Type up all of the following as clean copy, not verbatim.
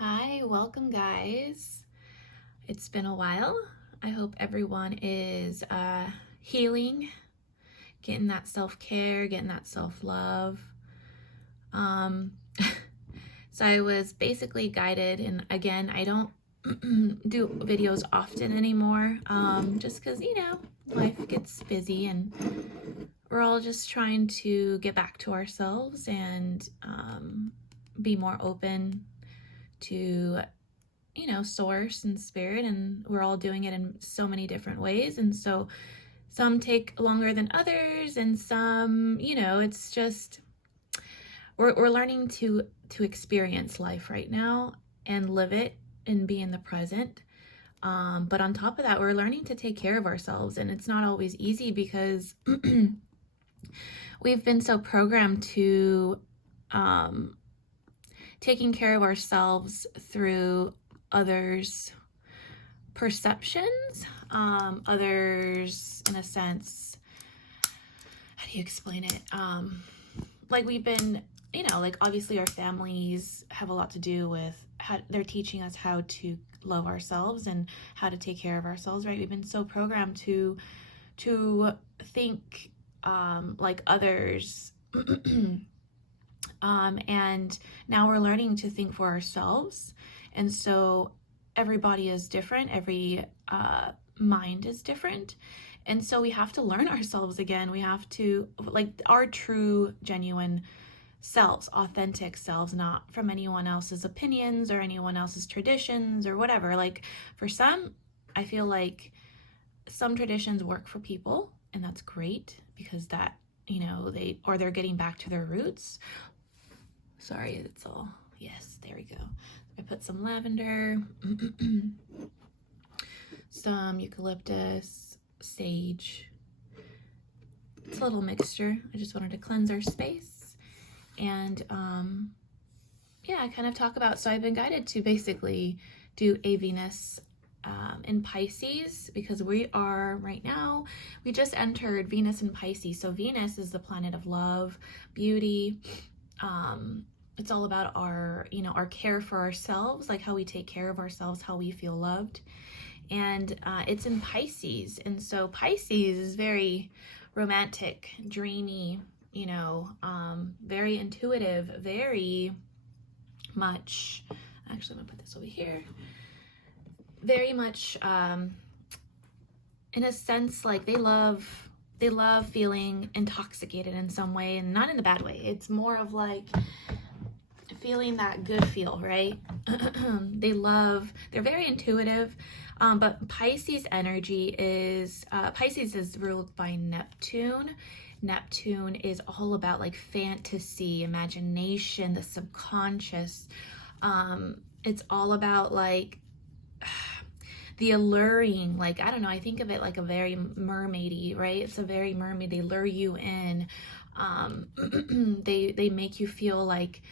Hi, welcome guys. It's been a while. I hope everyone is healing, getting that self-care, getting that self-love. Um, so I was basically guided, and again, I don't do videos often anymore, just because, life gets busy and we're all just trying to get back to ourselves and be more open to source and spirit, and we're all doing it in so many different ways. And so some take longer than others, and some, it's just we're learning to experience life right now and live it and be in the present. But on top of that, we're learning to take care of ourselves, and it's not always easy because we've been so programmed to taking care of ourselves through others' perceptions, others, in a sense, how do you explain it? Like we've been, like obviously our families have a lot to do with how they're teaching us how to love ourselves and how to take care of ourselves, right? We've been so programmed to think like others. And now we're learning to think for ourselves. And so everybody is different. Every mind is different. And so we have to learn ourselves again. We have to, like, our true, genuine selves, authentic selves, not from anyone else's opinions or anyone else's traditions or whatever. Like, for some, I feel like some traditions work for people, and that's great because that, they're getting back to their roots. Sorry, it's all, yes, there we go. I put some lavender, some eucalyptus, sage. It's a little mixture. I just wanted to cleanse our space. And yeah, I kind of talk about, so I've been guided to basically do a Venus in Pisces, because we are right now, we just entered Venus in Pisces. So Venus is the planet of love, beauty. It's all about our, our care for ourselves, like how we take care of ourselves, how we feel loved. And it's in Pisces. And so Pisces is very romantic, dreamy, very intuitive, very much, actually I'm gonna put this over here, very much, in a sense, like they love feeling intoxicated in some way, and not in a bad way. It's more of like feeling that good feel, right? They're very intuitive, but Pisces energy is, Pisces is ruled by Neptune. Neptune is all about like fantasy, imagination, the subconscious. It's all about like the alluring, like, I don't know, I think of it like a very mermaidy, right? It's a very mermaid. They lure you in. They make you feel like,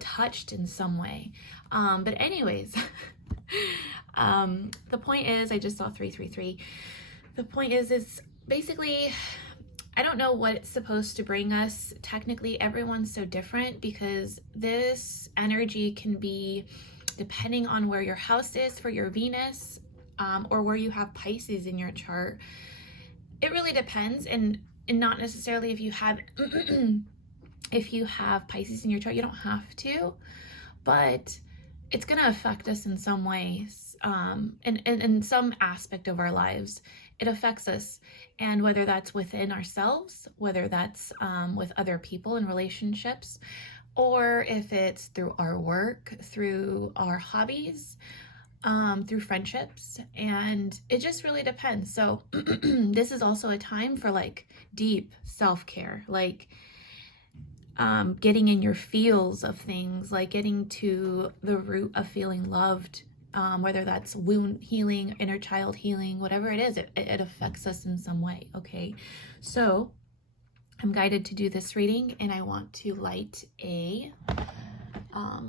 touched in some way. But anyways, the point is, I just saw 333. The point is basically, I don't know what it's supposed to bring us. Technically, everyone's so different because this energy can be depending on where your house is for your Venus, or where you have Pisces in your chart. It really depends, and not necessarily if you have if you have Pisces in your chart, you don't have to, but it's going to affect us in some ways, in some aspect of our lives. It affects us, and whether that's within ourselves, whether that's with other people in relationships, or if it's through our work, through our hobbies, through friendships, and it just really depends. So this is also a time for like deep self-care, like getting in your feels of things, like getting to the root of feeling loved, whether that's wound healing, inner child healing, whatever it is, it affects us in some way, okay? So I'm guided to do this reading, and I want to light a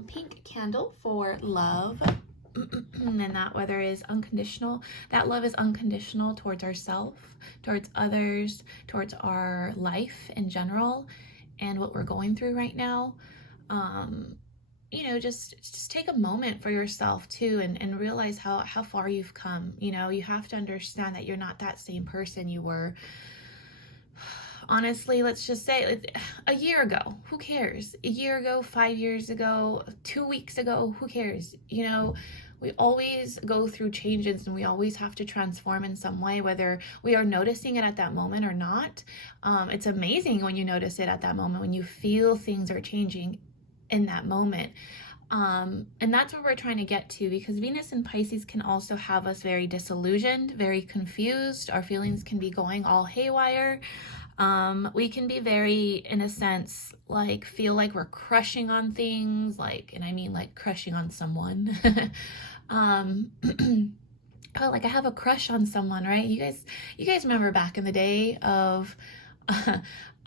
pink candle for love. And that whether is unconditional, that love is unconditional towards ourselves, towards others, towards our life in general, and what we're going through right now. you know, just take a moment for yourself too, and realize how far you've come. You know, you have to understand that you're not that same person you were, honestly. Let's just say a year ago, who cares? A year ago, 5 years ago, 2 weeks ago, who cares? You know, we always go through changes, and we always have to transform in some way, whether we are noticing it at that moment or not. It's amazing when you notice it at that moment, when you feel things are changing in that moment. And that's what we're trying to get to, because Venus in Pisces can also have us very disillusioned, very confused. Our feelings can be going all haywire. We can be very, in a sense, like feel like we're crushing on things, like, and I mean like crushing on someone. Oh, like I have a crush on someone, right? You guys remember back in the day of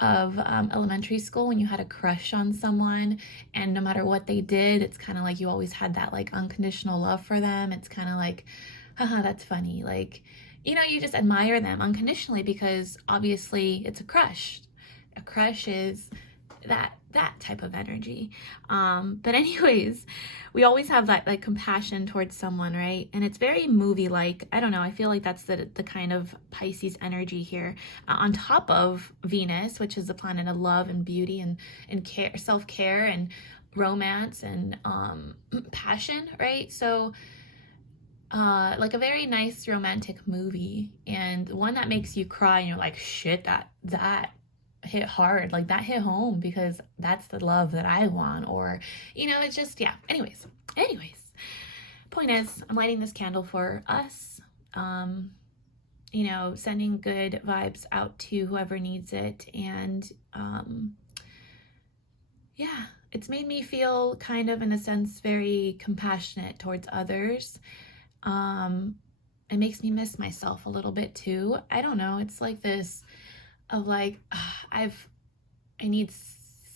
elementary school, when you had a crush on someone, and no matter what they did, it's kind of like you always had that like unconditional love for them. It's kind of like, haha, that's funny. Like, you know, you just admire them unconditionally, because obviously it's a crush. A crush is that type of energy. But anyways, we always have that like compassion towards someone, right? And it's very movie like. I don't know, I feel like that's the kind of Pisces energy here, on top of Venus, which is the planet of love and beauty and care, self-care and romance and passion, right? So like a very nice romantic movie, and one that makes you cry and you're like, shit, that hit hard, like that hit home, because that's the love that I want. Or, you know, it's just, yeah. Anyways, point is, I'm lighting this candle for us, you know, sending good vibes out to whoever needs it. And yeah, it's made me feel kind of, in a sense, very compassionate towards others. It makes me miss myself a little bit too. I don't know, it's like this of like, I need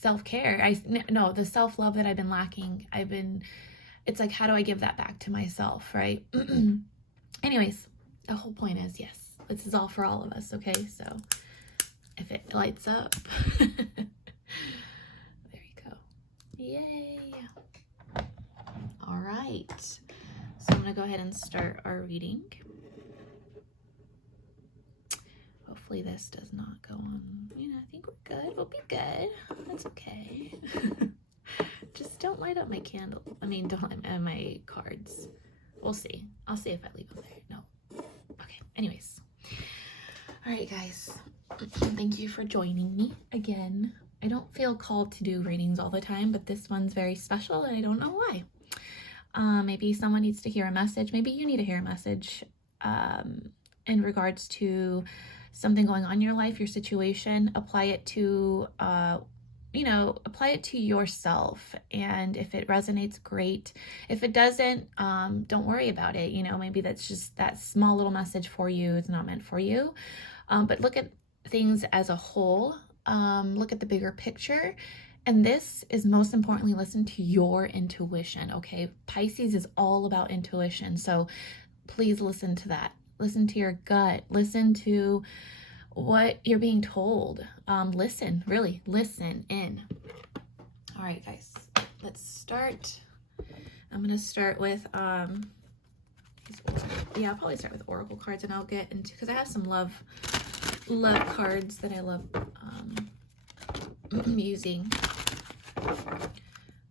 self-care. No, the self-love that I've been lacking. It's like, how do I give that back to myself, right? Anyways, the whole point is, yes, this is all for all of us, okay? So if it lights up, there you go. Yay. All right. So I'm gonna go ahead and start our reading. Hopefully this does not go on. You know, I think we're good. We'll be good. That's okay. Just don't light up my candle. I mean, don't light my cards. We'll see. I'll see if I leave them there. No. Okay. Anyways. All right, guys. Thank you for joining me again. I don't feel called to do readings all the time, but this one's very special, and I don't know why. Maybe someone needs to hear a message. Maybe you need to hear a message in regards to something going on in your life, your situation. Apply it to, you know, apply it to yourself. And if it resonates, great. If it doesn't, don't worry about it. You know, maybe that's just that small little message for you. It's not meant for you. But look at things as a whole. Look at the bigger picture. And this is, most importantly, listen to your intuition, okay? Pisces is all about intuition. So please listen to that. Listen to your gut. Listen to what you're being told. Listen, really listen in. All right, guys, let's start. I'm going to start with, I'll probably start with oracle cards, and I'll get into, because I have some love cards that I love using.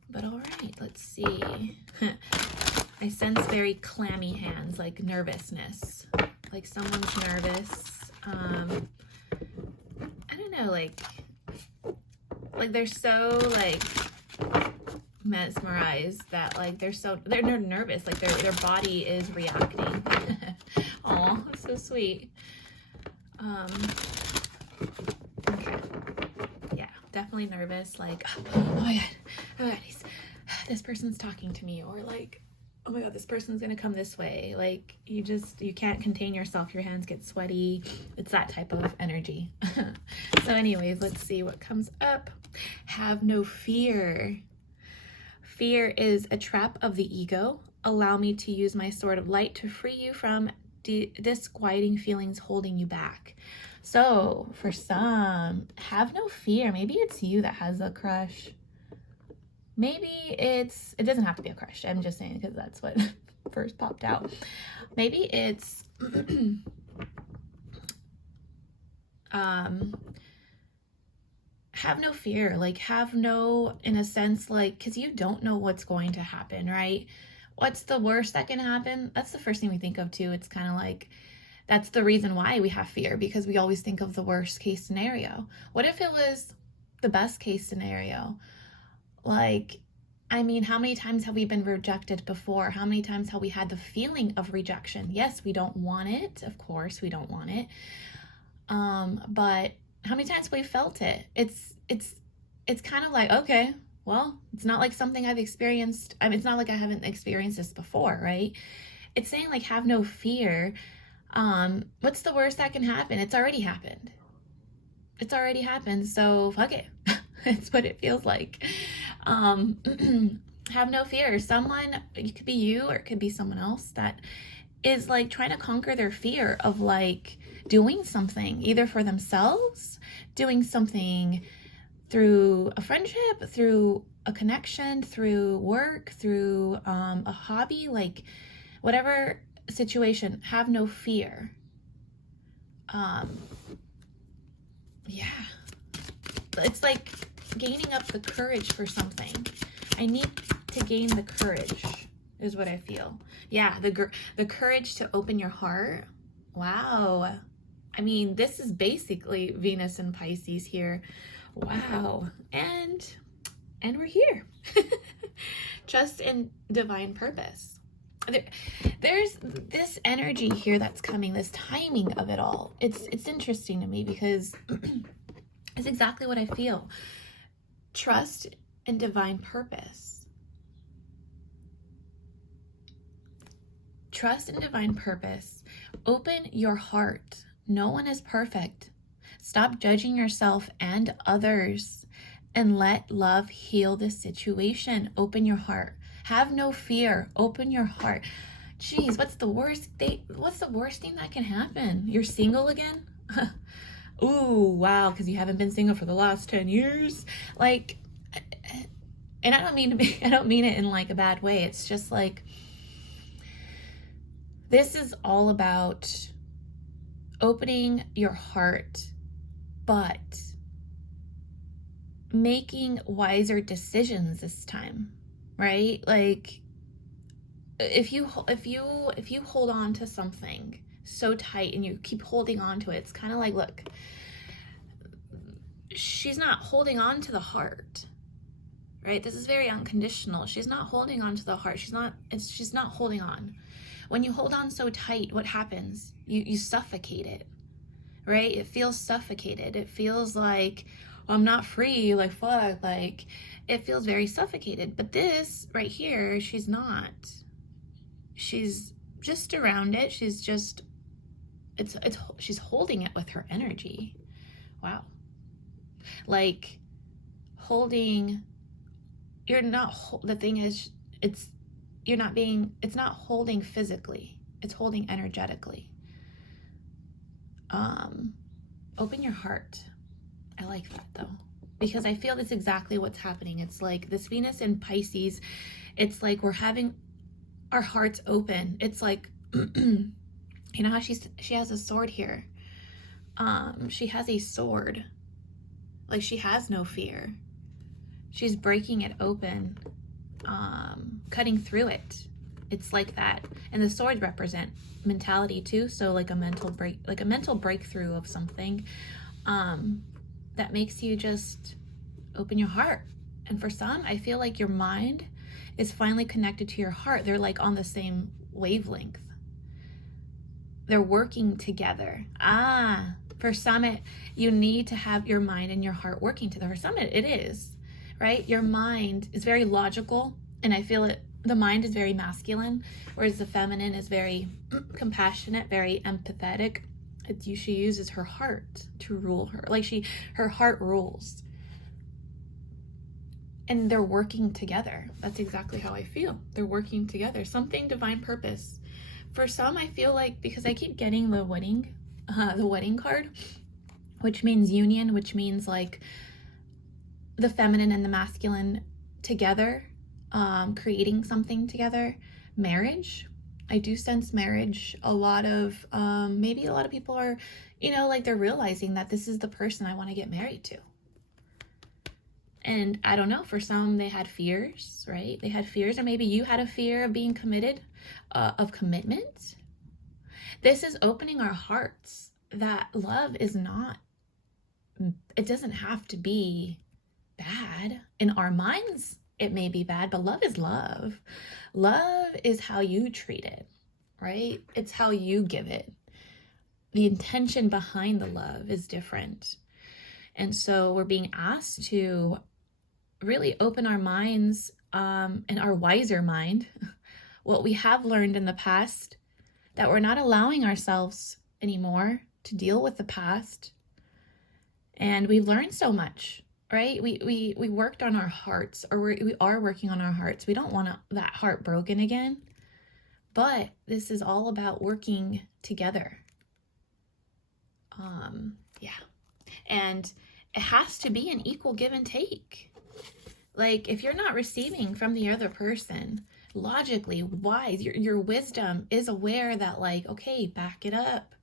But all right, let's see. I sense very clammy hands, like nervousness, like someone's nervous. I don't know, like they're so like mesmerized that like they're nervous, like their body is reacting. Oh, that's so sweet. Okay. Yeah, definitely nervous, like, oh my god, this person's talking to me, or like, oh my god, this person's gonna come this way. Like, you can't contain yourself, your hands get sweaty. It's that type of energy. So anyways, let's see what comes up. Have no fear. Fear is a trap of the ego. Allow me to use my sword of light to free you from disquieting feelings holding you back. So for some, have no fear. Maybe it's you that has a crush. Maybe it doesn't have to be a crush. I'm just saying because that's what first popped out. Maybe it's have no fear, like have no, in a sense, like, because you don't know what's going to happen, right? What's the worst that can happen? That's the first thing we think of too. It's kind of like, that's the reason why we have fear, because we always think of the worst case scenario. What if it was the best case scenario? Like, I mean, how many times have we been rejected before? How many times have we had the feeling of rejection? Yes, we don't want it. Of course, we don't want it. But how many times have we felt it? It's kind of like, okay, well, it's not like something I've experienced. I mean, it's not like I haven't experienced this before, right? It's saying like, have no fear. What's the worst that can happen? It's already happened. It's already happened. So fuck it. It's what it feels like. Have no fear. Someone, it could be you or it could be someone else that is like trying to conquer their fear of like doing something either for themselves, doing something through a friendship, through a connection, through work, through a hobby, like whatever situation. Have no fear. Yeah, it's like gaining up the courage for something. I need to gain the courage is what I feel. Yeah, the courage to open your heart. Wow. I mean, this is basically Venus and Pisces here. Wow. And we're here. Trust in divine purpose. There's this energy here that's coming, this timing of it all. It's interesting to me because it's exactly what I feel. Trust in divine purpose. Trust in divine purpose. Open your heart. No one is perfect. Stop judging yourself and others and let love heal the situation. Open your heart. Have no fear. Open your heart. Jeez, what's the worst thing that can happen? You're single again? Ooh, wow, because you haven't been single for the last 10 years. Like, and I don't mean it in like a bad way. It's just like, this is all about opening your heart, but making wiser decisions this time, right? Like, if you hold on to something so tight and you keep holding on to it, it's kind of like, look, she's not holding on to the heart, right? This is very unconditional. She's not holding on to the heart. She's not holding on. When you hold on so tight, what happens? You suffocate it, right? It feels suffocated. It feels like, well, I'm not free, like fuck, like it feels very suffocated. But this right here, she's not. She's just around it. She's just, she's holding it with her energy. Wow. Like holding, you're not, the thing is, it's not holding physically, it's holding energetically. Open your heart. I like that though, because I feel that's exactly what's happening. It's like this Venus in Pisces, it's like we're having our hearts open. It's like, you know how she has a sword here. She has a sword. Like she has no fear. She's breaking it open, cutting through it. It's like that. And the swords represent mentality too. So like a mental breakthrough of something, that makes you just open your heart. And for some, I feel like your mind is finally connected to your heart. They're like on the same wavelength. They're working together. For some, you need to have your mind and your heart working together. For some, it is, right? Your mind is very logical, and I feel the mind is very masculine, whereas the feminine is very compassionate, very empathetic. She uses her heart to rule her. Like her heart rules. And they're working together. That's exactly how I feel. They're working together. Something divine purpose. For some, I feel like, because I keep getting the wedding card, which means union, which means like the feminine and the masculine together, creating something together. Marriage, I do sense marriage. A lot of, maybe a lot of people are, you know, like they're realizing that this is the person I want to get married to. And I don't know, for some, they had fears, right? They had fears, or maybe you had a fear of being committed, of commitment. This is opening our hearts that love is not, it doesn't have to be bad. In our minds, it may be bad, but love is love. Love is how you treat it, right? It's how you give it. The intention behind the love is different. And so we're being asked to really open our minds, and our wiser mind, what we have learned in the past, that we're not allowing ourselves anymore to deal with the past. And we've learned so much, right? We worked on our hearts, or we are working on our hearts. We don't want that heart broken again. But this is all about working together. Yeah. And it has to be an equal give and take. Like, if you're not receiving from the other person, logically, wise, your wisdom is aware that, like, okay, back it up.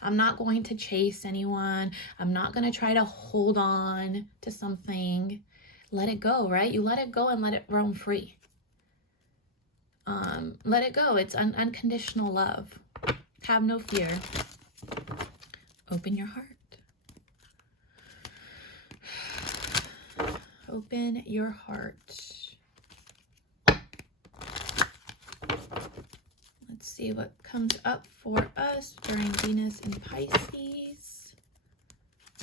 I'm not going to chase anyone. I'm not going to try to hold on to something. Let it go, right? You let it go and let it roam free. Let it go. It's unconditional love. Have no fear. Open your heart. Open your heart. Let's see what comes up for us during Venus in Pisces.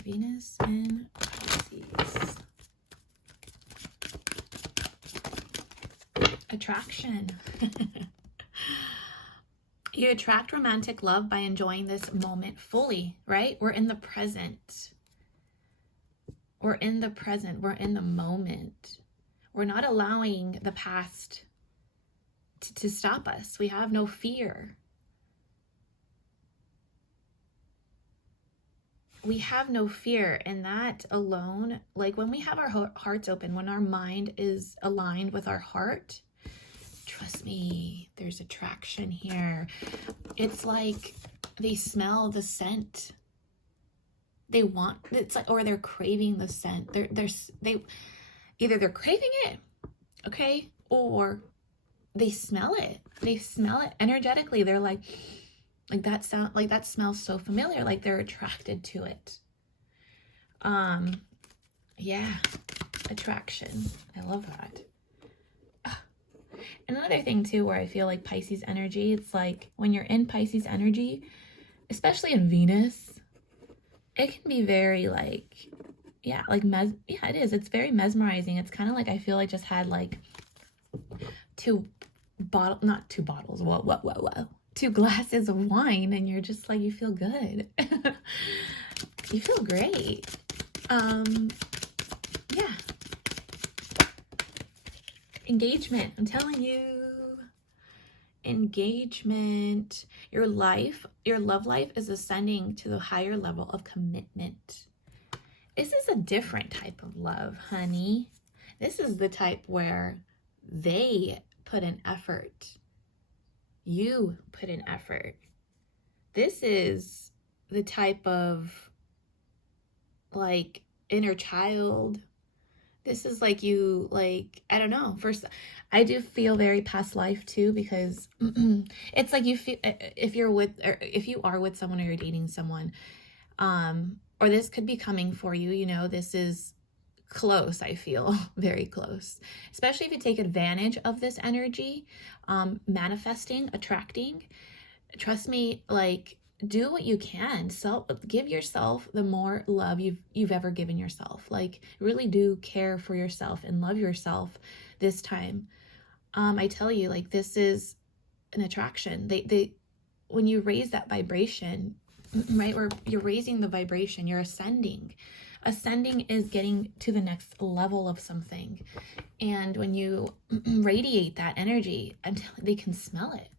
Venus in Pisces. Attraction. You attract romantic love by enjoying this moment fully, right? We're in the present. We're in the present. We're in the moment. We're not allowing the past to stop us. We have no fear. We have no fear, and that alone, like when we have our hearts open, when our mind is aligned with our heart, trust me, there's attraction here. It's like they smell the scent. They want, it's like, or they're craving the scent. Either they're craving it, okay, or they smell it. They smell it energetically. They're like that sound, like that smells so familiar, like they're attracted to it. Yeah, attraction. I love that. Another thing too, where I feel like Pisces energy, it's like when you're in Pisces energy, especially in Venus, it can be very like, yeah, like yeah, it is. It's very mesmerizing. It's kind of like, I feel like just had like two glasses of wine, and you're just like, you feel good. You feel great. Yeah. Engagement. I'm telling you. Engagement. Your love life is ascending to the higher level of commitment. This is a different type of love, honey. This is the type where they put in effort. You put in effort. This is the type of like inner child. This is like you, like, I don't know. First, I do feel very past life too, because it's like you feel, if you are with someone, or you're dating someone, or this could be coming for you, you know, this is close. I feel very close, especially if you take advantage of this energy, manifesting, attracting. Trust me, like, do what you can. Give yourself the more love you've ever given yourself. Like, really do care for yourself and love yourself this time. I tell you, like, this is an attraction. When you raise that vibration, right, or you're raising the vibration, you're ascending. Ascending is getting to the next level of something. And when you radiate that energy, they can smell it.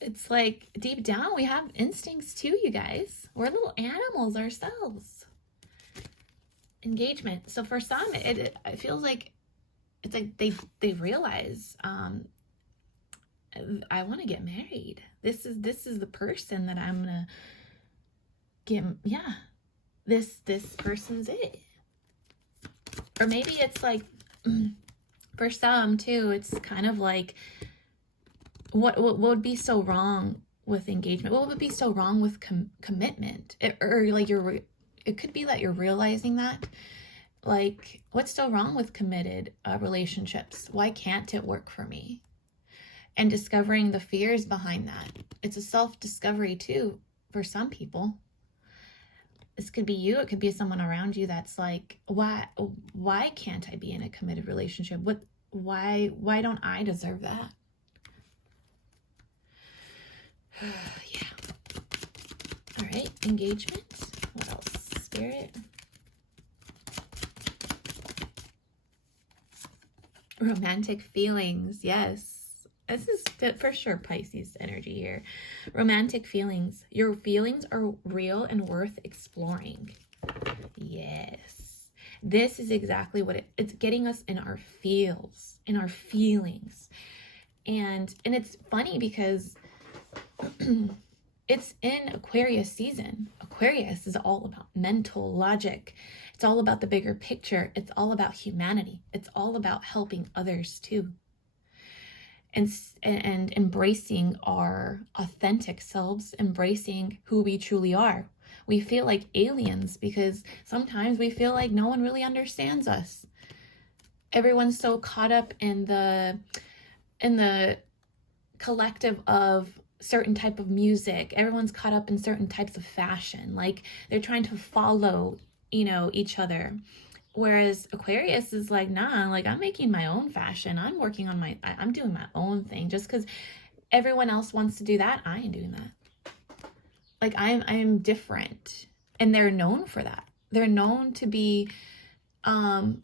It's like deep down, we have instincts too, you guys. We're little animals ourselves. engagement. So for some, it feels like it's like they realize, I want to get married. This is the person that I'm gonna get. Yeah, this person's it. Or maybe it's like, for some too, it's kind of like, what would be so wrong with engagement? What would be so wrong with commitment? Or like it could be that you're realizing that, like, what's so wrong with committed relationships? Why can't it work for me? And discovering the fears behind that. It's a self-discovery too for some people. This could be you. It could be someone around you that's like, why can't I be in a committed relationship? Why don't I deserve that? Yeah. All right, engagement. What else? Spirit. Romantic feelings. Yes. This is for sure Pisces energy here. Romantic feelings. Your feelings are real and worth exploring. Yes. This is exactly what it's getting us in our feels, in our feelings. And it's funny because it's in Aquarius season. Aquarius is all about mental logic. It's all about the bigger picture. It's all about humanity. It's all about helping others too. And embracing our authentic selves, embracing who we truly are. We feel like aliens because sometimes we feel like no one really understands us. Everyone's so caught up in the collective of certain type of music. Everyone's caught up in certain types of fashion. Like they're trying to follow, each other. Whereas Aquarius is like, nah, like I'm making my own fashion. I'm working on I'm doing my own thing. Just because everyone else wants to do that, I ain't doing that. Like I'm different. And they're known for that. They're known to be, not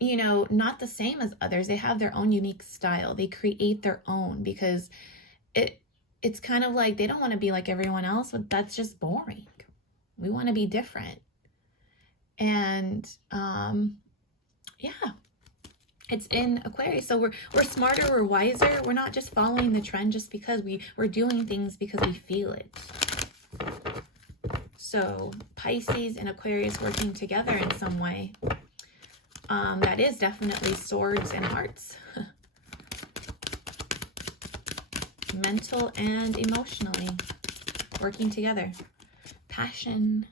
the same as others. They have their own unique style. They create their own because it's kind of like they don't want to be like everyone else, but that's just boring. We want to be different. And yeah, it's in Aquarius. So we're smarter, we're wiser. We're not just following the trend just because we're doing things because we feel it. So Pisces and Aquarius working together in some way. That is definitely swords and hearts. Mental and emotionally working together. Passion.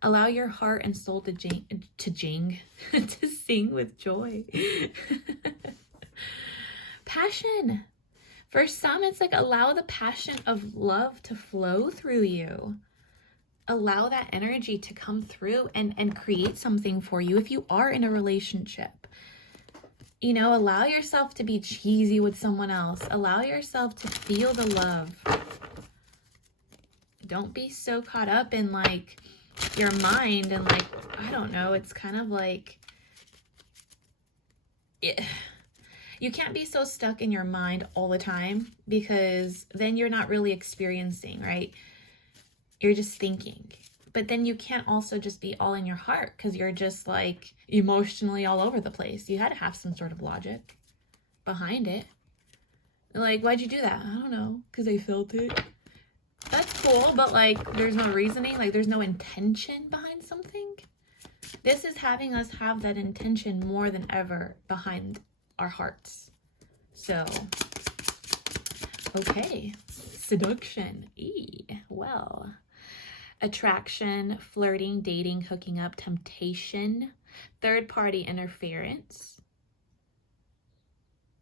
Allow your heart and soul to to sing with joy. Passion. For some, it's like allow the passion of love to flow through you. Allow that energy to come through and create something for you if you are in a relationship. Allow yourself to be cheesy with someone else. Allow yourself to feel the love. Don't be so caught up in like your mind and like, I don't know, it's kind of like, you can't be so stuck in your mind all the time because then you're not really experiencing, right? You're just thinking. But then you can't also just be all in your heart because you're just like emotionally all over the place. You had to have some sort of logic behind it. Like, why'd you do that? I don't know, because I felt it. That's cool, but like there's no reasoning, like there's no intention behind something. This is having us have that intention more than ever behind our hearts. So, okay, seduction. Well, attraction, flirting, dating, hooking up, temptation, third-party interference.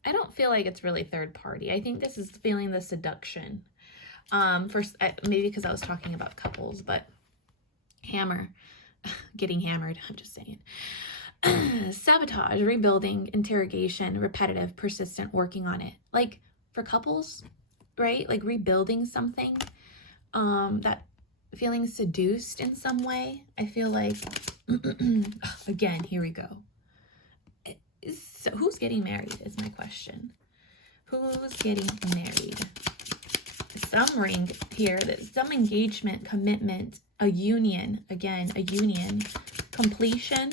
I don't feel like it's really third party. I think this is feeling the seduction. First, maybe because I was talking about couples, but getting hammered, I'm just saying. Sabotage, rebuilding, interrogation, repetitive, persistent, working on it. Like for couples, right? Like rebuilding something, that feeling seduced in some way. I feel like, again, here we go. So who's getting married is my question. Who's getting married? Some ring here, some engagement, commitment, a union, again, a union, completion.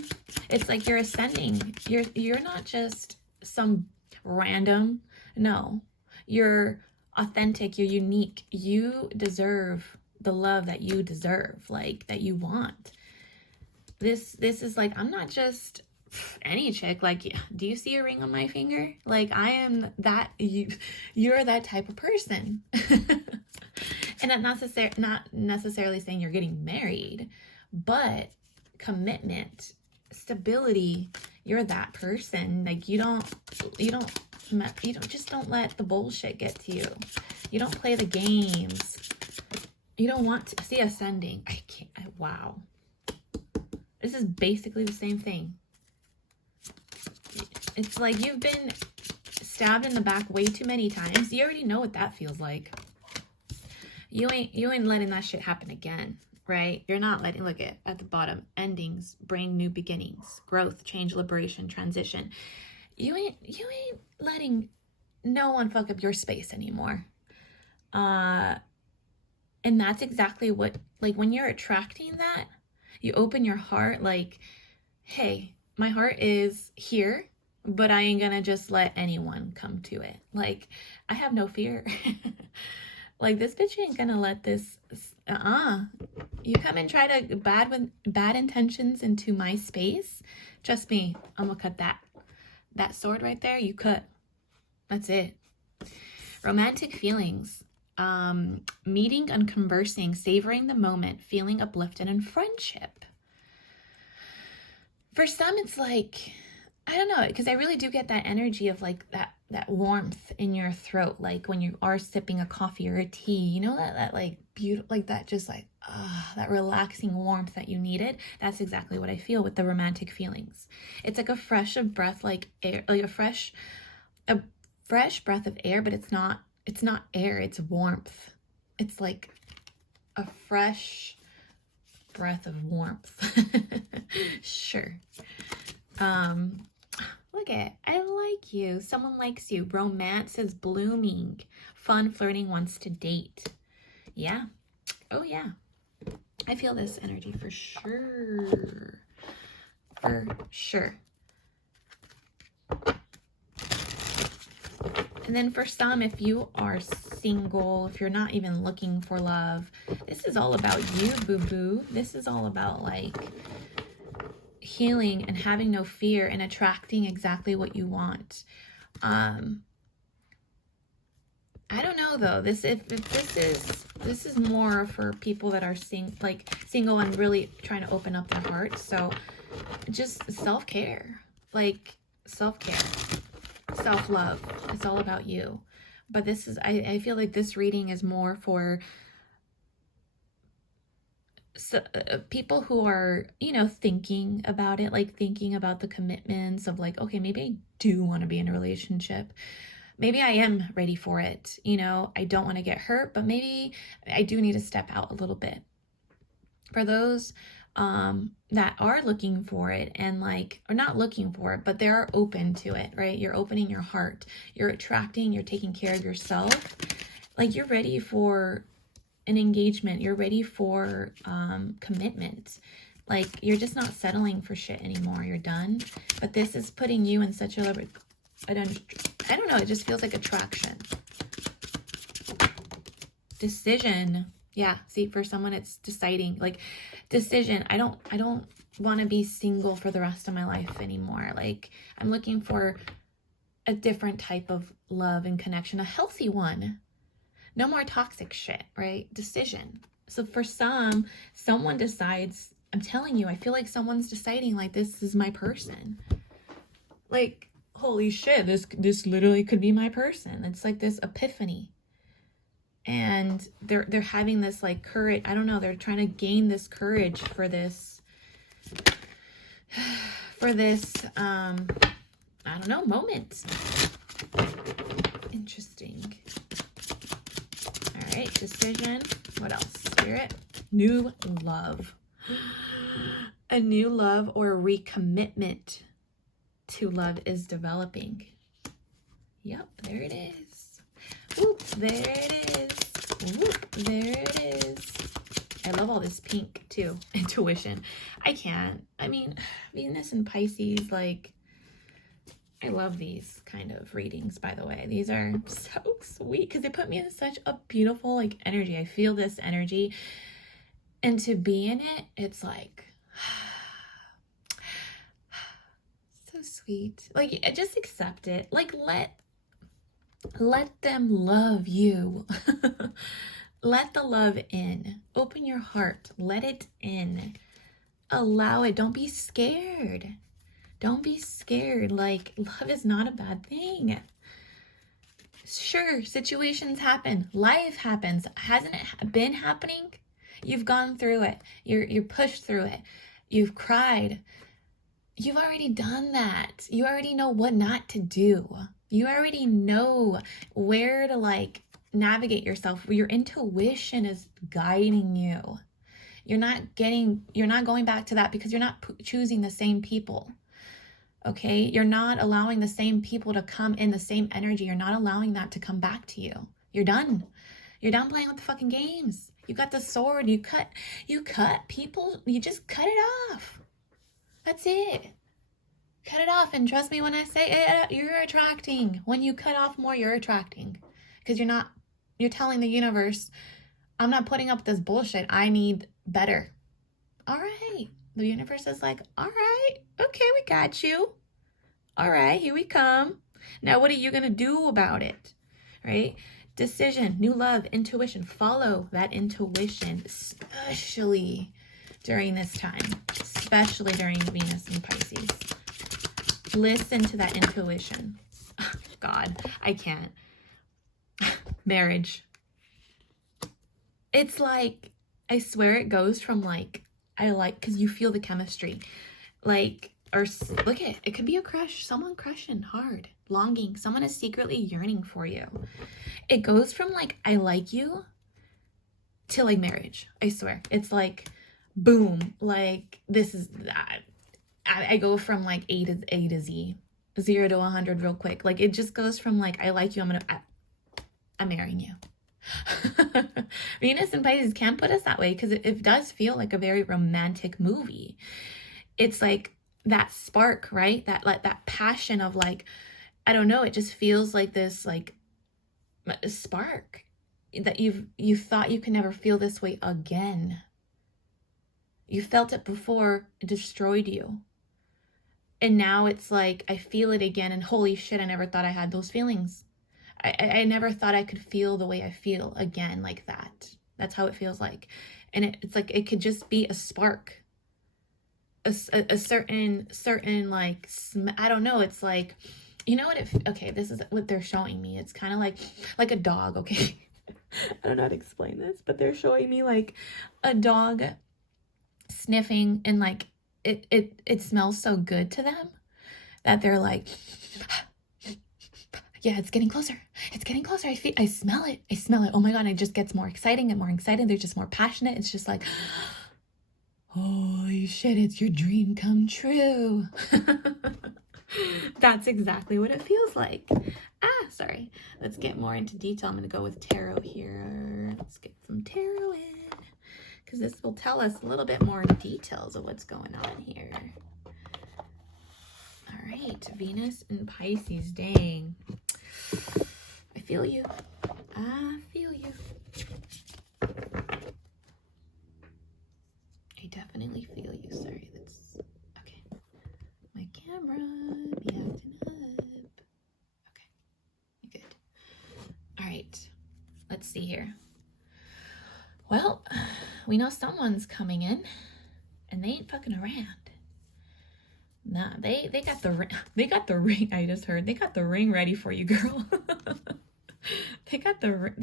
It's like you're ascending. You're not just some random. No, you're authentic. You're unique. You deserve the love that you deserve, like that you want. This is like, I'm not just any chick. Like, do you see a ring on my finger? Like, I am that. You're that type of person. And not necessarily saying you're getting married, but commitment, stability, you're that person. Like, you don't let the bullshit get to you. You don't play the games. You don't want to see ascending. Wow. This is basically the same thing. It's like you've been stabbed in the back way too many times. You already know what that feels like. You ain't letting that shit happen again, right? You're not letting, look at the bottom, endings, bring new beginnings, growth, change, liberation, transition. You ain't letting no one fuck up your space anymore. And that's exactly what, like, when you're attracting that, you open your heart, like, hey, my heart is here, but I ain't gonna just let anyone come to it. Like, I have no fear. Like, this bitch ain't gonna let this, you come and try to bad intentions into my space. Trust me, I'm gonna cut that sword right there. You cut. That's it. Romantic feelings, meeting and conversing, savoring the moment, feeling uplifted, and friendship. For some, it's like, I don't know, because I really do get that energy of like that warmth in your throat, like when you are sipping a coffee or a tea, you know, that like beautiful, like that, just like that relaxing warmth that you needed. That's exactly what I feel with the romantic feelings. It's like a fresh of breath, like air, like a fresh breath of air, but it's not air, it's warmth. It's like a fresh breath of warmth. Sure. Look at, I like you. Someone likes you. Romance is blooming. Fun, flirting, wants to date. Yeah. Oh, yeah. I feel this energy for sure. For sure. And then for some, if you are single, if you're not even looking for love, this is all about you, boo-boo. This is all about, like, healing and having no fear and attracting exactly what you want. I don't know though, this is more for people that are single and really trying to open up their hearts. So just self-care, like self-care, self-love. It's all about you. But this is, I feel like this reading is more for people who are, you know, thinking about it, like thinking about the commitments of like, okay, maybe I do want to be in a relationship. Maybe I am ready for it. You know, I don't want to get hurt, but maybe I do need to step out a little bit. For those that are looking for it and like, or not looking for it, but they're open to it, right? You're opening your heart, you're attracting, you're taking care of yourself. Like, you're ready for an engagement, you're ready for commitment. Like, you're just not settling for shit anymore. You're done. But this is putting you in such a, I don't know, it just feels like attraction. Decision. Yeah, see, for someone it's deciding, like, decision. I don't want to be single for the rest of my life anymore. Like, I'm looking for a different type of love and connection, a healthy one. No more toxic shit, right? Decision. So for someone decides, I'm telling you, I feel like someone's deciding, like, this is my person. Like, holy shit, this literally could be my person. It's like this epiphany. And they're having this, like, courage. I don't know, they're trying to gain this courage for this I don't know, moment. Interesting. All right, decision. What else? Spirit. New love. A new love or a recommitment to love is developing. Yep, there it is. Whoop, there it is. Whoop, there it is. I love all this pink too. Intuition. I can't. I mean, Venus and Pisces, like, I love these kind of readings, by the way. These are so sweet because they put me in such a beautiful, like, energy. I feel this energy. And to be in it, it's like, so sweet. Like, just accept it. Like, let them love you. Let the love in. Open your heart. Let it in. Allow it. Don't be scared. Don't be scared. Like, love is not a bad thing. Sure, situations happen. Life happens. Hasn't it been happening? You've gone through it. You're pushed through it. You've cried. You've already done that. You already know what not to do. You already know where to, like, navigate yourself. Your intuition is guiding you. You're not going back to that because you're not choosing the same people. Okay? You're not allowing the same people to come in the same energy. You're not allowing that to come back to you. You're done. You're done playing with the fucking games. You got the sword. You cut people. You just cut it off. That's it. Cut it off. And trust me when I say it, you're attracting. When you cut off more, you're attracting. Because you're telling the universe, I'm not putting up this bullshit. I need better. All right. The universe is like, all right, okay, we got you. All right, here we come. Now, what are you going to do about it? Right? Decision, new love, intuition. Follow that intuition, especially during this time, especially during Venus and Pisces. Listen to that intuition. God, I can't. Marriage. It's like, I swear it goes from like, because you feel the chemistry. Like, or look at it. It could be a crush. Someone crushing hard. Longing. Someone is secretly yearning for you. It goes from like, I like you to like marriage. I swear. It's like, boom. Like, this is, I go from like A to Z. 0 to 100 real quick. Like, it just goes from like, I like you. I'm marrying you. Venus and Pisces can put us that way because it does feel like a very romantic movie. It's like that spark, right? That passion of like, I don't know, it just feels like this like spark that you thought you could never feel this way again. You felt it before, it destroyed you. And now it's like, I feel it again and holy shit, I never thought I had those feelings. I never thought I could feel the way I feel again like that. That's how it feels like. And it's like, it could just be a spark. A certain like, I don't know. It's like, you know what? Okay, this is what they're showing me. It's kind of like a dog, okay? I don't know how to explain this, but they're showing me like a dog sniffing and like, it smells so good to them that they're like, yeah, it's getting closer. It's getting closer. I smell it. I smell it. Oh my God. It just gets more exciting and more exciting. They're just more passionate. It's just like, holy shit, it's your dream come true. That's exactly what it feels like. Sorry. Let's get more into detail. I'm going to go with tarot here. Let's get some tarot in because this will tell us a little bit more details of what's going on here. All right. Venus and Pisces. Dang. I feel you. I feel you. I definitely feel you. Sorry, that's okay. My camera be acting up. Okay, you good. All right, let's see here. Well, we know someone's coming in, and they ain't fucking around. Nah, they got the ring. They got the ring. I just heard they got the ring ready for you, girl. They got the.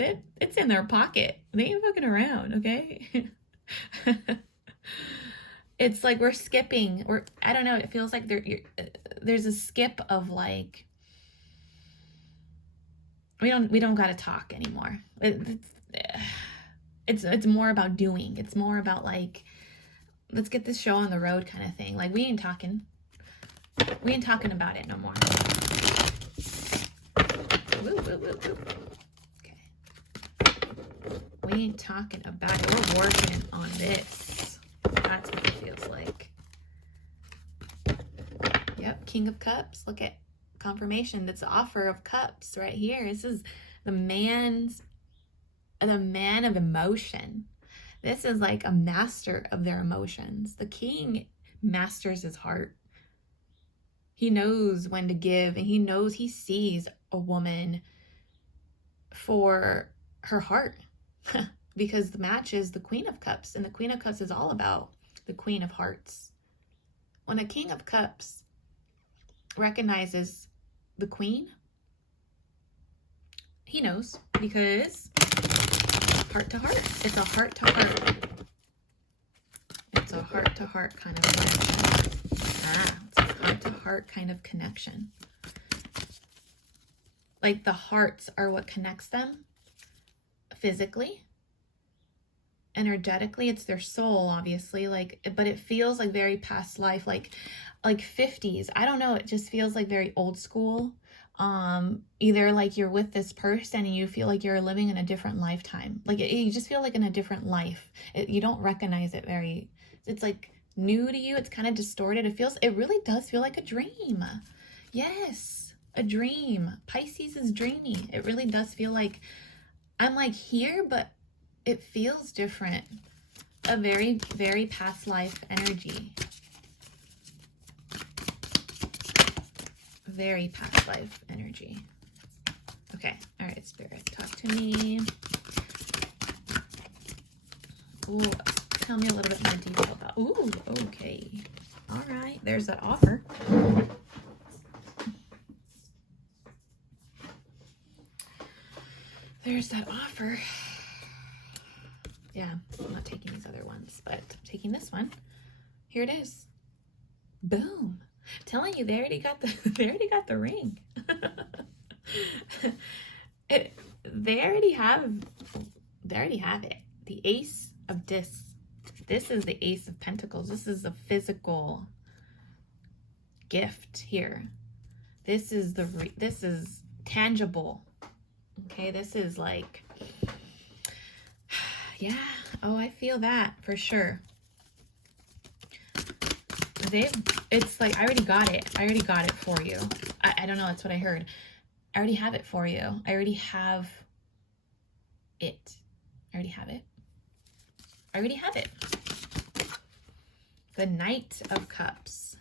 It's in their pocket. They ain't fucking around, okay? It's like we're skipping. I don't know. It feels like there's a skip of like. We don't gotta talk anymore. It's more about doing. It's more about like, let's get this show on the road kind of thing. Like we ain't talking. We ain't talking about it no more. Woo, woo, woo, woo. Okay. We We ain't talking about it. We're working on this. That's what it feels like. Yep, King of Cups. Look at confirmation. That's the offer of cups right here. This is the man of emotion. This is like a master of their emotions. The king masters his heart. He knows when to give, and he sees a woman for her heart. Because the match is the Queen of Cups, and the Queen of Cups is all about the Queen of Hearts. When a King of Cups recognizes the Queen, he knows, because heart to heart. It's a heart to heart. It's a heart to heart kind of connection. It's a heart to heart kind of connection. Like the hearts are what connects them physically. Energetically, it's their soul, obviously, like, but it feels like very past life, like 50s. I don't know, it just feels like very old school. Either like you're with this person and you feel like you're living in a different lifetime, like you just feel like in a different life. You don't recognize it it's like new to you. It's kind of distorted. It really does feel like a dream. Yes, a dream. Pisces is dreamy. It really does feel like I'm like here, but it feels different. A very, very past life energy. Very past life energy. Okay. All right, Spirit, talk to me. Ooh, tell me a little bit more detail about. Ooh, okay. All right. There's that offer. There's that offer. Yeah, I'm not taking these other ones, but I'm taking this one. Here it is. Boom. I'm telling you, they already got the ring. They already have it. The Ace of Discs. This is the Ace of Pentacles. This is a physical gift here. This is tangible. Okay, this is like, yeah. Oh, I feel that for sure. It's like, I already got it. I already got it for you. I don't know. That's what I heard. I already have it for you. I already have it. I already have it. I already have it. The Knight of Cups.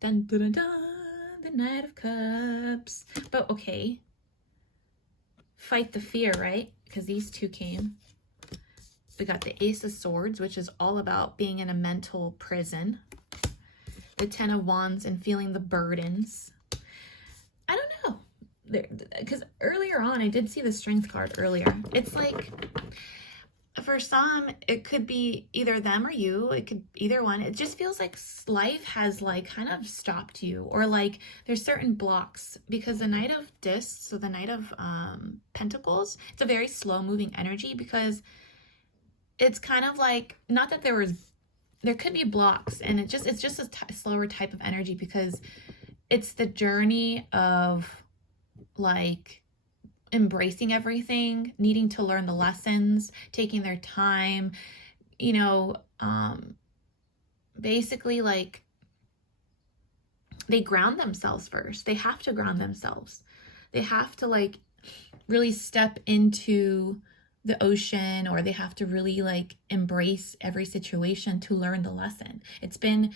Dun, dun, dun, dun. The Knight of Cups. But okay. Fight the fear, right? Because these two came. We got the Ace of Swords, which is all about being in a mental prison. The Ten of Wands and feeling the burdens. I don't know. Because earlier on, I did see the Strength card earlier. It's like, for some, it could be either them or you. It could either one. It just feels like life has like kind of stopped you, or like there's certain blocks, because the Knight of Discs, so the Knight of Pentacles, it's a very slow moving energy, because it's kind of like, not that there could be blocks, and it's just a slower type of energy, because it's the journey of like embracing everything, needing to learn the lessons, taking their time, you know, basically like they ground themselves first. They have to ground themselves. They have to like really step into the ocean, or they have to really like embrace every situation to learn the lesson. It's been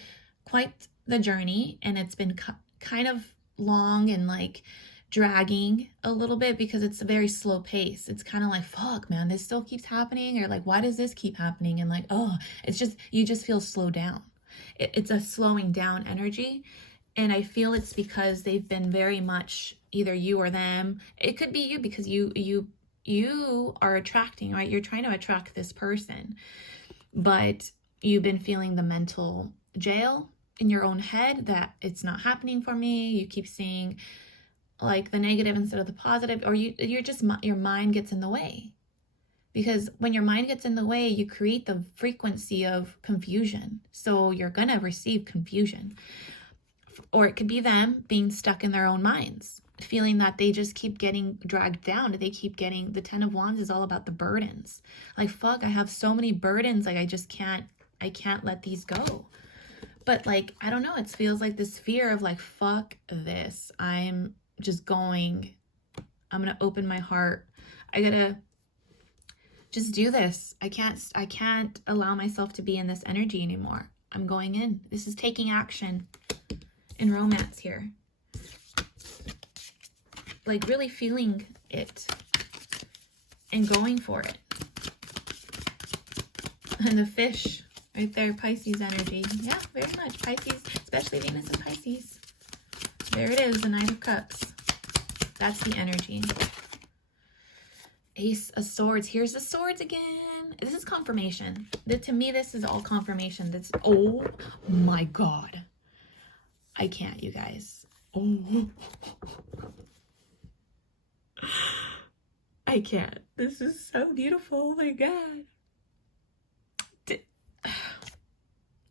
quite the journey, and it's been kind of long and like dragging a little bit, because it's a very slow pace. It's kind of like, fuck man, this still keeps happening, or like, why does this keep happening? And like, oh, it's just, you just feel slowed down. It's a slowing down energy. And I feel it's because they've been very much either you or them. It could be you, because you are attracting, right? You're trying to attract this person, but you've been feeling the mental jail in your own head that it's not happening for me. You keep seeing like the negative instead of the positive, or your mind gets in the way, because when your mind gets in the way, you create the frequency of confusion. So you're going to receive confusion. Or it could be them being stuck in their own minds, feeling that they just keep getting dragged down. They keep getting, the 10 of Wands is all about the burdens. Like, fuck, I have so many burdens. Like, I can't let these go. But like, I don't know, it feels like this fear of like, fuck this. I'm gonna open my heart. I gotta just do this. I can't allow myself to be in this energy anymore. I'm going in. This is taking action in romance here. Like really feeling it and going for it. And the fish right there, Pisces energy. Yeah, very much. Pisces, especially Venus and Pisces. There it is, the Knight of Cups. That's the energy. Ace of Swords. Here's the swords again. This is confirmation. To me, this is all confirmation. That's, oh my God. I can't, you guys. Oh. I can't. This is so beautiful. Oh my God.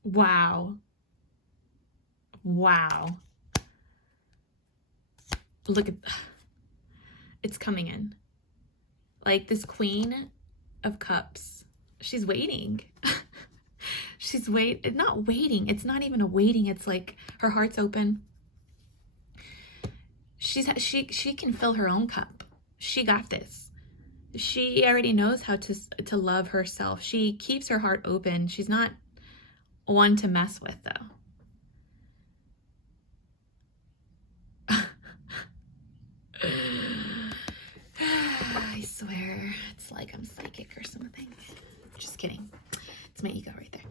Wow. Wow. Look at, it's coming in. Like this Queen of Cups, she's waiting. She's not waiting. It's not even a waiting. It's like her heart's open. She can fill her own cup. She got this. She already knows how to love herself. She keeps her heart open. She's not one to mess with, though. I swear, it's like I'm psychic or something. Just kidding. It's my ego right there.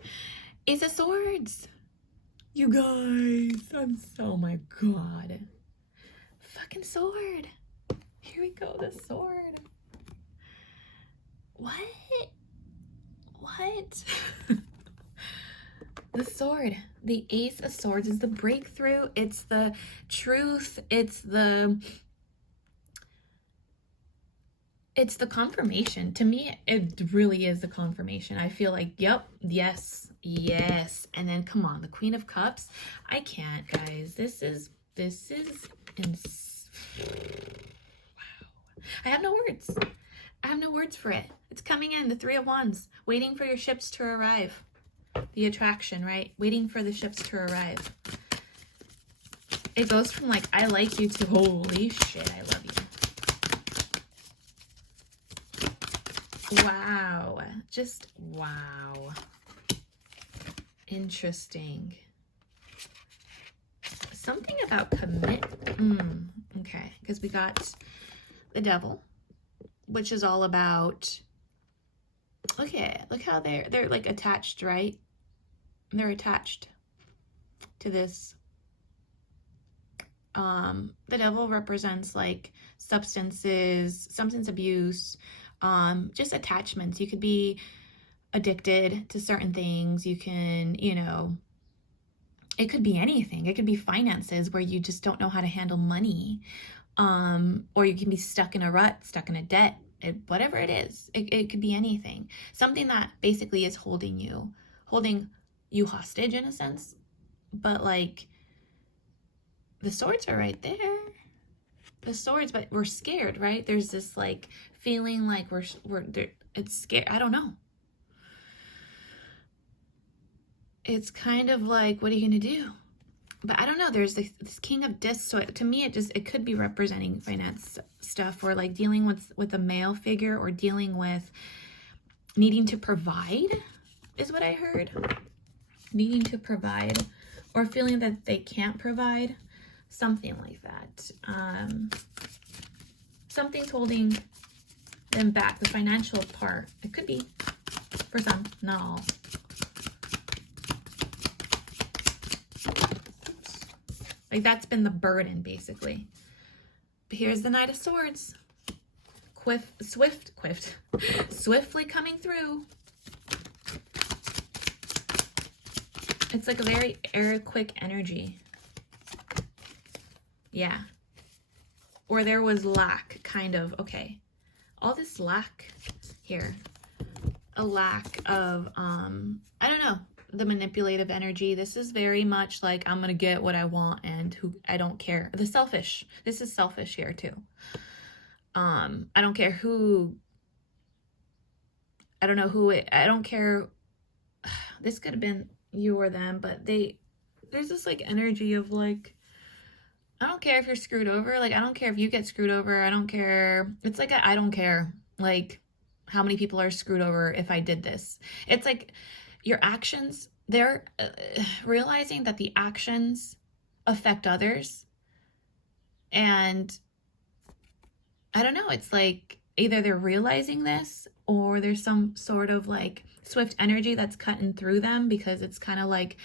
Ace of Swords. You guys, oh my God. Fucking sword. Here we go, the sword. What? The sword. The Ace of Swords is the breakthrough. It's the truth. It's the confirmation. To me, it really is the confirmation. I feel like, yep, yes. And then come on, the Queen of Cups. I can't, guys. This is wow. I have no words. I have no words for it. It's coming in, the Three of Wands, waiting for your ships to arrive. The attraction, right? Waiting for the ships to arrive. It goes from like, I like you to holy shit, I love you. Wow. Just wow. Interesting. Something about commit. Okay, because we got the Devil, which is all about, okay, look how they're like attached, right? They're attached to this. The Devil represents like substance abuse, just attachments. You could be addicted to certain things. You can, it could be anything. It could be finances where you just don't know how to handle money. Or you can be stuck in a rut, stuck in a debt, whatever it is. It could be anything. Something that basically is holding you hostage in a sense. But like, the swords are right there. The swords, but we're scared, right? There's this like feeling like we're there. It's scary. I don't know. It's kind of like, what are you going to do? But I don't know. There's this King of Discs. So to me, it could be representing finance stuff, or like dealing with a male figure, or dealing with needing to provide is what I heard. Needing to provide, or feeling that they can't provide. Something like that. Something's holding them back. The financial part. It could be for some, not all. Like that's been the burden basically. But here's the Knight of Swords. Swiftly coming through. It's like a very quick energy. Yeah. Or there was lack, kind of. Okay. All this lack here. A lack of, I don't know. the manipulative energy. This is very much like, I'm gonna get what I want and who I don't care. The selfish. This is selfish here too. I don't care who, I don't know who it, I don't care. This could have been you or them, but there's this like energy of like, I don't care if you're screwed over. Like, I don't care if you get screwed over. I don't care. It's like I don't care. Like, how many people are screwed over if I did this. It's like your actions, they're realizing that the actions affect others. And I don't know, it's like either they're realizing this or there's some sort of like swift energy that's cutting through them, because it's kind of like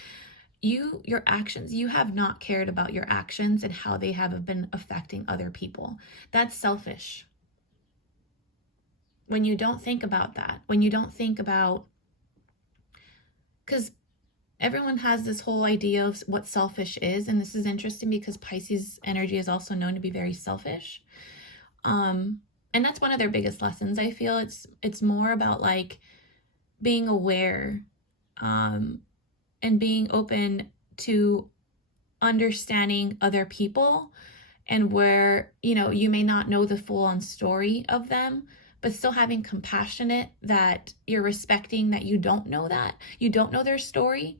your actions, you have not cared about your actions and how they have been affecting other people. That's selfish. When you don't think about that, when you don't think about, because everyone has this whole idea of what selfish is, and this is interesting because Pisces energy is also known to be very selfish. And that's one of their biggest lessons. I feel it's more about like being aware, and being open to understanding other people, and where, you know, you may not know the full-on story of them, but still having compassionate that you're respecting that you don't know their story.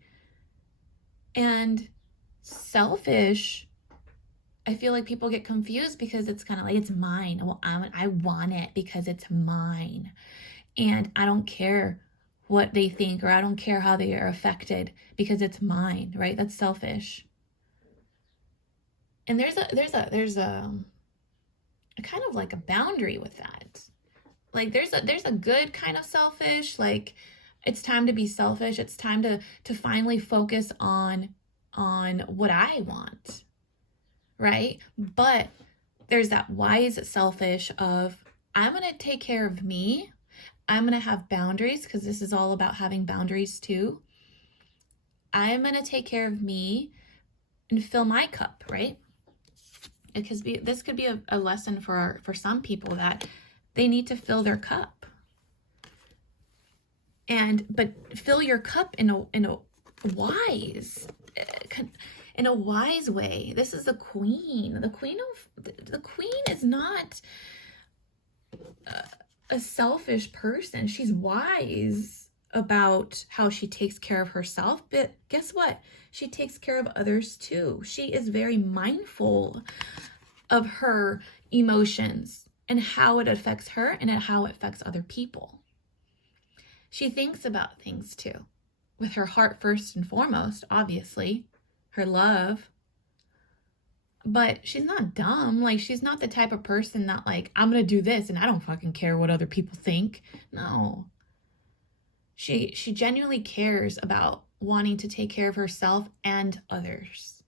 And selfish, I feel like people get confused because it's kind of like, it's mine. Well, I want it because it's mine. And I don't care what they think, or I don't care how they are affected because it's mine, right? That's selfish. And there's a kind of like a boundary with that. Like there's a good kind of selfish, like it's time to be selfish. It's time to finally focus on what I want, right? But there's that wise selfish of, I'm going to take care of me. I'm going to have boundaries, because this is all about having boundaries too. I'm going to take care of me and fill my cup, right? This could be a lesson for some people, that they need to fill their cup. But fill your cup in a wise way. This is the queen. The queen is not a selfish person. She's wise about how she takes care of herself, but guess what? She takes care of others too. She is very mindful of her emotions and how it affects her and how it affects other people. She thinks about things too, with her heart first and foremost, obviously, her love. But she's not dumb. Like, she's not the type of person that like, I'm going to do this and I don't fucking care what other people think. No. She genuinely cares about wanting to take care of herself and others.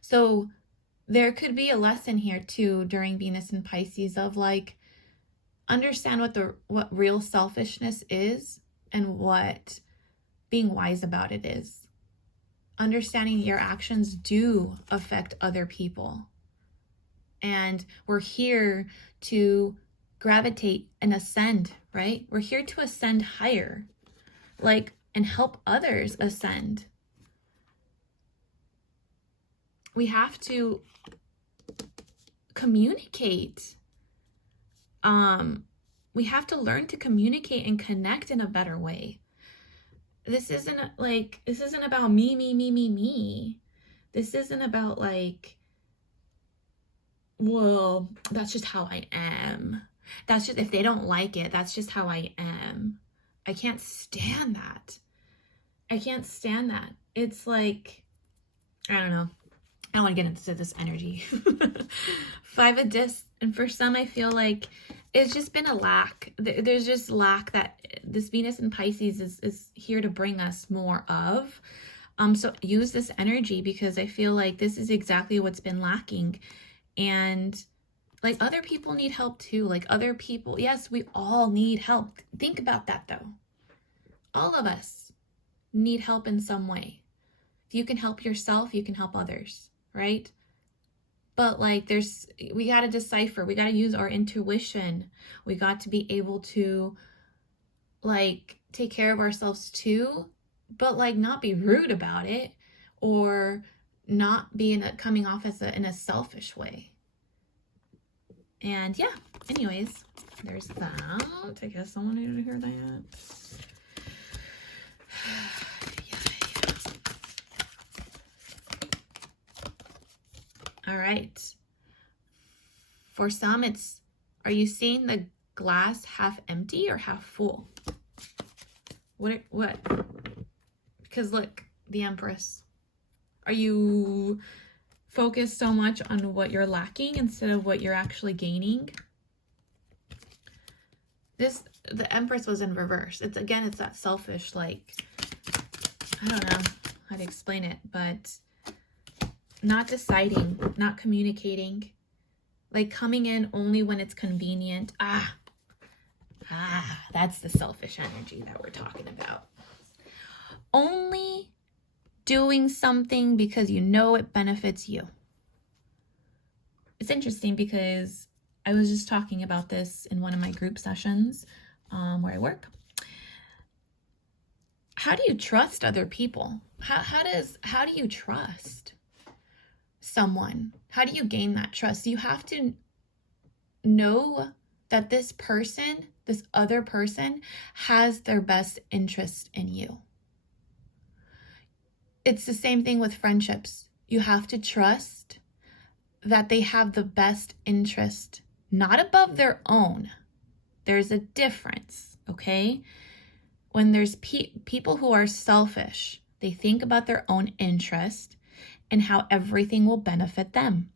So there could be a lesson here too during Venus and Pisces of like, understand what real selfishness is and what being wise about it is. Understanding your actions do affect other people. And we're here to gravitate and ascend, right? We're here to ascend higher, like, and help others ascend. We have to communicate. We have to learn to communicate and connect in a better way. This isn't about me. This isn't about like, well, that's just how I am. That's just, if they don't like it, that's just how I am. I can't stand that. It's like, I don't know. I don't want to get into this energy. 5 of Discs, and for some, I feel like it's just been a lack. There's just lack that this Venus and Pisces is here to bring us more of. So use this energy, because I feel like this is exactly what's been lacking. And like, other people need help too. Like, other people, yes, we all need help. Think about that though. All of us need help in some way. If you can help yourself, you can help others, right? But like, we got to decipher. We got to use our intuition. We got to be able to like take care of ourselves too, but like not be rude about it, or not be coming off as in a selfish way. And yeah, anyways, there's that. I guess someone needed to hear that. All right. For some, are you seeing the glass half empty or half full? What? Because look, the Empress. Are you focused so much on what you're lacking instead of what you're actually gaining? The Empress was in reverse. It's that selfish, like, I don't know how to explain it, but not deciding, not communicating, like coming in only when it's convenient. That's the selfish energy that we're talking about. Only doing something because you know it benefits you. It's interesting because I was just talking about this in one of my group sessions where I work. How do you trust other people? How do you trust someone? How do you gain that trust? You have to know that this other person has their best interest in you. It's the same thing with friendships. You have to trust that they have the best interest, not above their own. There's a difference, okay? When there's people who are selfish, they think about their own interest and how everything will benefit them.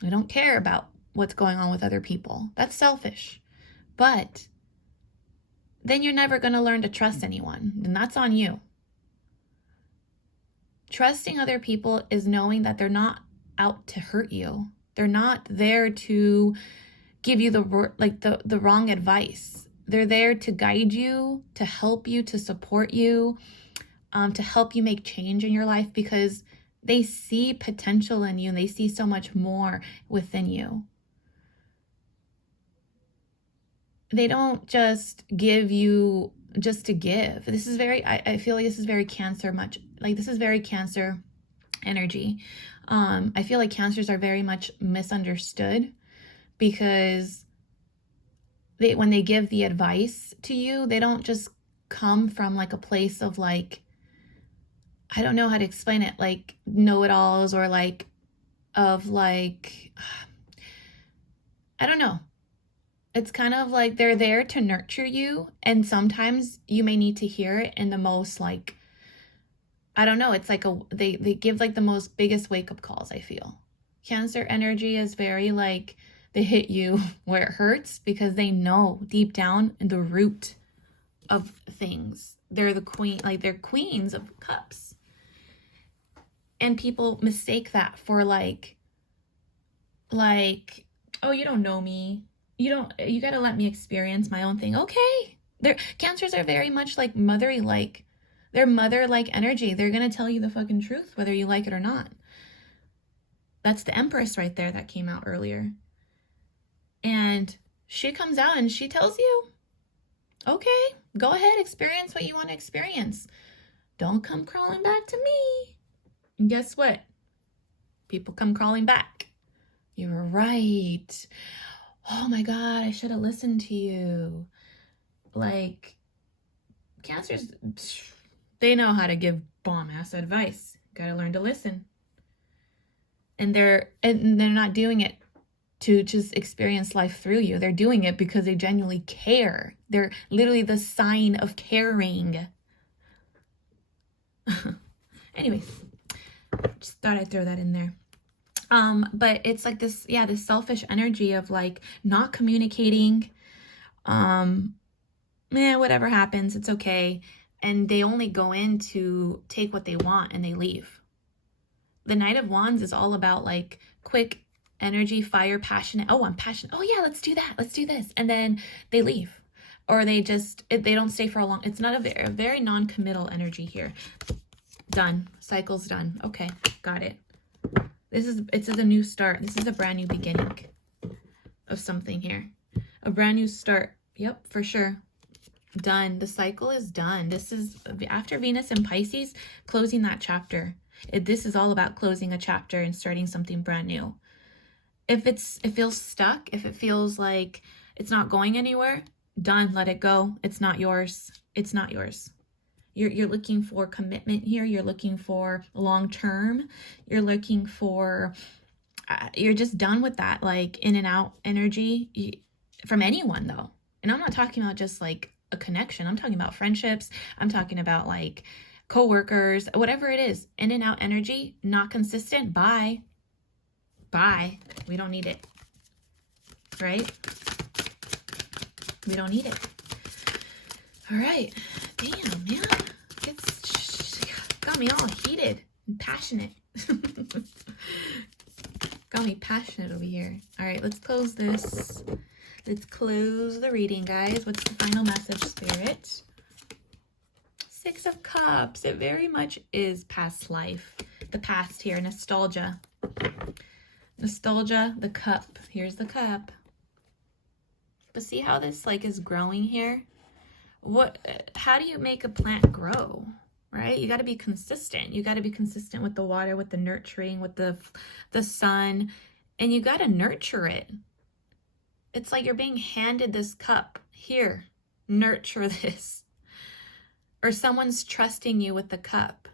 They don't care about what's going on with other people. That's selfish. But then you're never going to learn to trust anyone, and that's on you. Trusting other people is knowing that they're not out to hurt you. They're not there to give you the wrong advice. They're there to guide you, to help you, to support you, to help you make change in your life, because they see potential in you and they see so much more within you. They don't just give you just to give. This is I feel like this is very Cancer this is very Cancer energy. I feel like Cancers are very much misunderstood, because when they give the advice to you, they don't just come from like a place of like, I don't know how to explain it, like know-it-alls, or I don't know. It's kind of like they're there to nurture you, and sometimes you may need to hear it in the most like, I don't know, it's like they give like the most biggest wake-up calls, I feel. Cancer energy is very like, they hit you where it hurts, because they know deep down in the root of things. They're the queen, like they're queens of cups. And people mistake that for like, oh, you don't know me. You got to let me experience my own thing. Okay. Cancers are very much like motherly, like they're mother-like energy. They're going to tell you the fucking truth, whether you like it or not. That's the Empress right there that came out earlier. And she comes out and she tells you, okay, go ahead, experience what you want to experience. Don't come crawling back to me. And guess what? People come crawling back. You were right. Oh my God, I should have listened to you. Like, Cancers, they know how to give bomb-ass advice. Gotta learn to listen. And they're not doing it to just experience life through you. They're doing it because they genuinely care. They're literally the sign of caring. Anyways, just thought I'd throw that in there. But it's like this selfish energy of like not communicating. Whatever happens, it's okay. And they only go in to take what they want and they leave. The Knight of Wands is all about like quick energy, fire, passionate. Oh, I'm passionate. Oh yeah, let's do that. Let's do this. And then they leave, or they don't stay for a long. It's not a very non-committal energy here. Done. Cycle's done. Okay, got it. It's a new start. This is a brand new beginning of something here. A brand new start. Yep, for sure. Done. The cycle is done. This is after Venus and Pisces, closing that chapter. This is all about closing a chapter and starting something brand new. If it feels stuck, if it feels like it's not going anywhere, done. Let it go. It's not yours. It's not yours. You're looking for commitment here. You're looking for long term. You're looking for, you're just done with that, like in and out energy from anyone though. And I'm not talking about just like a connection. I'm talking about friendships. I'm talking about like co-workers, whatever it is. In and out energy, not consistent. Bye. Bye. We don't need it. Right? We don't need it. All right. Damn, man. It's got me all heated and passionate. Got me passionate over here. All right, let's close this. Let's close the reading, guys. What's the final message, Spirit? Six of Cups. It very much is past life. The past here, nostalgia. Nostalgia, the cup. Here's the cup. But see how this like is growing here? How do you make a plant grow? Right? You got to be consistent. You got to be consistent with the water, with the nurturing, with the sun, and you got to nurture it. It's like you're being handed this cup. Here, nurture this. Or someone's trusting you with the cup.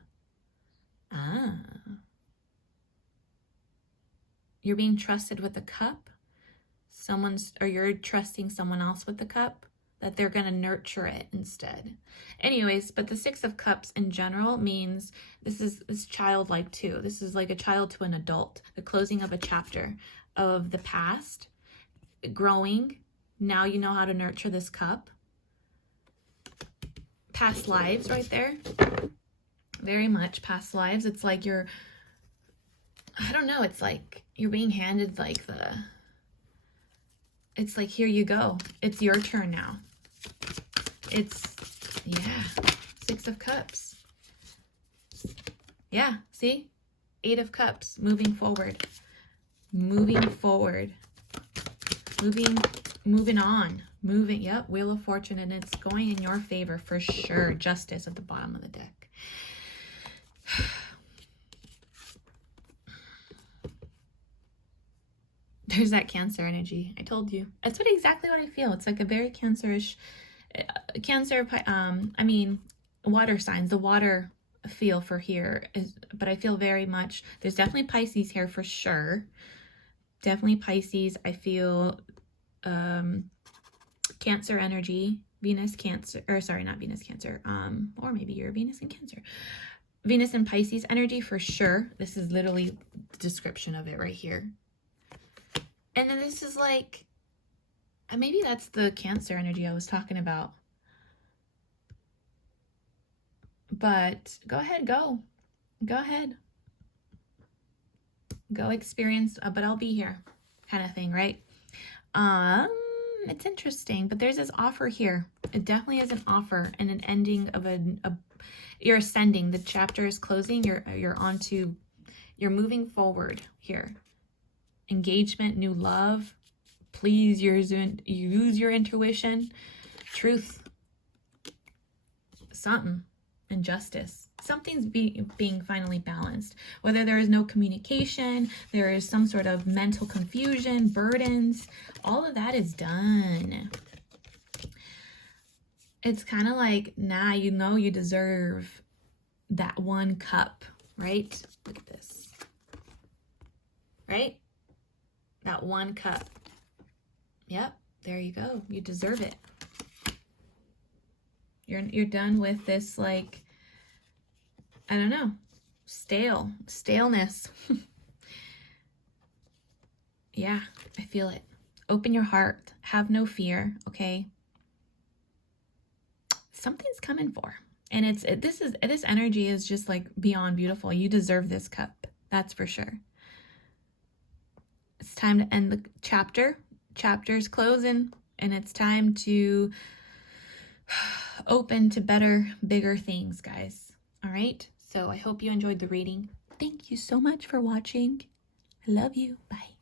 You're being trusted with the cup. Or you're trusting someone else with the cup, that they're going to nurture it instead. Anyways, but the Six of Cups in general means this is childlike too. This is like a child to an adult, the closing of a chapter of the past, growing. Now you know how to nurture this cup. Past lives right there. Very much past lives. It's like I don't know, it's like you're being handed like it's like, here you go. It's your turn now. Yeah, Six of Cups. Yeah, see? Eight of Cups, moving forward. Moving forward. Moving on. Yep, Wheel of Fortune, and it's going in your favor for sure. Justice at the bottom of the deck. There's that Cancer energy. I told you. That's exactly what I feel. It's like a very Cancerish, Cancer, water signs. The water feel for here but I feel very much, there's definitely Pisces here for sure. Definitely Pisces. I feel Cancer energy, Venus, Cancer, or sorry, not Venus, Cancer, or maybe you're Venus and Cancer. Venus and Pisces energy for sure. This is literally the description of it right here. And then this is like, maybe that's the Cancer energy I was talking about. But go ahead, go ahead. Go experience, but I'll be here kind of thing, right? It's interesting, but there's this offer here. It definitely is an offer and an ending of you're ascending. The chapter is closing. You're moving forward here. Engagement, new love. Please use your intuition. Truth. Something. And justice. Something's being finally balanced. Whether there is no communication, there is some sort of mental confusion, burdens, all of that is done. It's kind of like, nah, you know you deserve that one cup, right? Look at this. Right? That one cup. Yep, there you go. You deserve it. You're done with this, like, I don't know, staleness. Yeah, I feel it. Open your heart. Have no fear, okay? Something's coming for. And this energy is just like beyond beautiful. You deserve this cup. That's for sure. It's time to end the chapter. Chapter's closing, and it's time to open to better, bigger things, guys. All right? So I hope you enjoyed the reading. Thank you so much for watching. I love you. Bye.